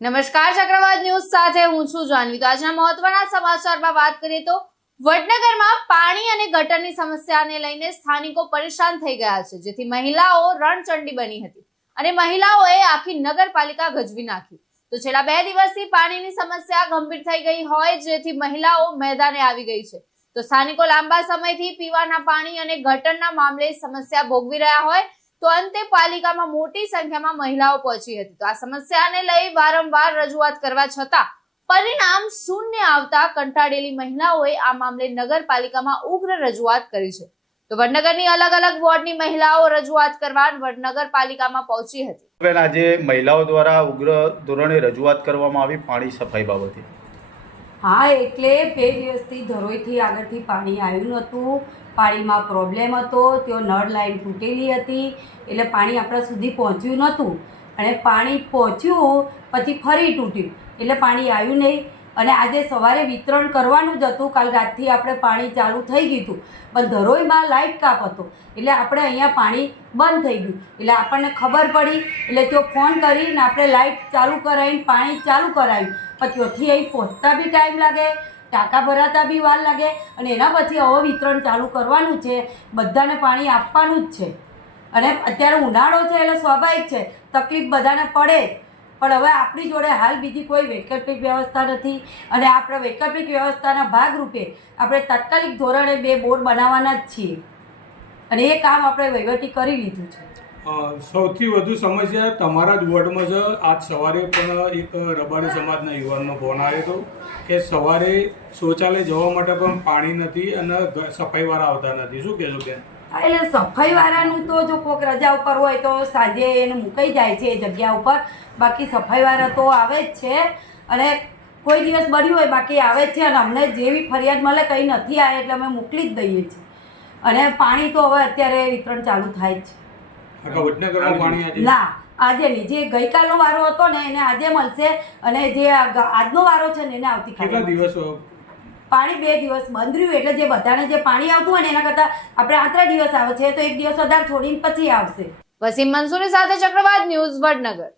નમસ્કાર, ચક્રવાત ન્યૂઝ સાથે હું છું જાનવી। તો આજના મહત્વના સમાચારમાં વાત કરીએ તો વડનગરમાં પાણી અને ગટરની સમસ્યાને લઈને સ્થાનિકો પરેશાન થઈ ગયા છે, જેથી મહિલાઓ રણચંડી બની હતી અને મહિલાઓએ આખી નગરપાલિકા ગજવી નાખી। તો છેલ્લા 2 દિવસથી પાણીની સમસ્યા ગંભીર થઈ ગઈ હોય, જેથી મહિલાઓ મેદાને આવી ગઈ છે। તો સ્થાનિકો લાંબા સમયથી પીવાના પાણી અને ગટરના મામલે સમસ્યા ભોગવી રહ્યા હોય, તો અંતે પાલિકામાં મોટી સંખ્યામાં મહિલાઓ પહોંચી હતી। તો આ સમસ્યાને લઈ વારંવાર રજૂઆત કરવા છતાં પરિણામ શૂન્ય આવતા કંટાળેલી મહિલાઓએ આ મામલે નગરપાલિકામાં ઉગ્ર રજૂઆત કરી છે। તો વડનગરની અલગ અલગ વોર્ડની મહિલાઓ રજૂઆત કરવા નગરપાલિકામાં પહોંચી હતી। આજે મહિલાઓ દ્વારા ઉગ્ર ધોરણે રજૂઆત કરવામાં આવી પાણી સફાઈ બાબતે। હા, એટલે 2 દિવસથી ધરોઈથી આગળથી પાણી આવ્યું નહોતું, પાણીમાં પ્રોબ્લેમ હતો, તેઓ નળ લાઈન તૂટેલી હતી, એટલે પાણી આપણા સુધી પહોંચ્યું નહોતું અને પાણી પહોંચ્યું પછી ફરી તૂટ્યું, એટલે પાણી આવ્યું નહીં। અને આજે સવારે વિતરણ કરવાનું જ હતું, કાલ રાતથી આપણે પાણી ચાલુ થઈ ગયું હતું, પણ ધરોઈમાં લાઇટ કાપ હતો, એટલે આપણે અહીંયા પાણી બંધ થઈ ગયું, એટલે આપણને ખબર પડી, એટલે તેઓ ફોન કરીને આપણે લાઇટ ચાલુ કરાવીને પાણી ચાલુ કરાવ્યું, પણ ત્યાંથી અહીં પહોંચતા બી ટાઈમ લાગે, ટાંકા ભરાતા બી વાર લાગે, અને એના પછી હવે વિતરણ ચાલુ કરવાનું છે, બધાને પાણી આપવાનું જ છે। અને અત્યારે ઉનાળો છે એટલે સ્વાભાવિક છે તકલીફ બધાને પડે, પણ હવે આપણી જોડે હાલ બીજી કોઈ વૈકલ્પિક વ્યવસ્થા નથી, અને આપણે વૈકલ્પિક વ્યવસ્થાના ભાગરૂપે આપણે તાત્કાલિક ધોરણે 2 બોર બનાવવાના જ છીએ, અને એ કામ આપણે વહીવટી કરી લીધું છે। સૌથી વધુ સમસ્યા તમારા જ વોર્ડમાં છે। આજ સવારે પણ એક રબારી સમાજના યુવાનનો ફોન આવ્યો હતો કે સવારે શૌચાલય જવા માટે પણ પાણી નથી અને સફાઈવાળા આવતા નથી, શું કહેશો બેન? એટલે સફાઈવાળાનું તો જો કોઈક રજા ઉપર હોય તો સાંજે એને મુકાઈ જાય છે એ જગ્યા ઉપર, બાકી સફાઈવાળા તો આવે જ છે, અને કોઈ દિવસ બન્યું હોય બાકી આવે જ છે, અને અમને જેવી ફરિયાદ મળે કંઈ નથી આવે એટલે અમે મોકલી જ દઈએ છીએ, અને પાણી તો હવે અત્યારે વિતરણ ચાલુ થાય જ છે। વડનગરમાં પાણી ના, આજે નહીં, જે ગઈકાલનો વારો હતો ને એને આજે મળશે, અને જે આજનો વારો છે ને એને આવતીકાલે। કેટલા દિવસ પાણી 2 દિવસ બંધ રહ્યું, એટલે જે બધાને જે પાણી આવતું હોય ને એના કરતાં આપણે 3 દિવસ આવે છે, તો 1 દિવસ વધારે છોડીને પછી આવશે। વસીમ મંસૂરી સાથે ચક્રવાત ન્યૂઝ, વડનગર।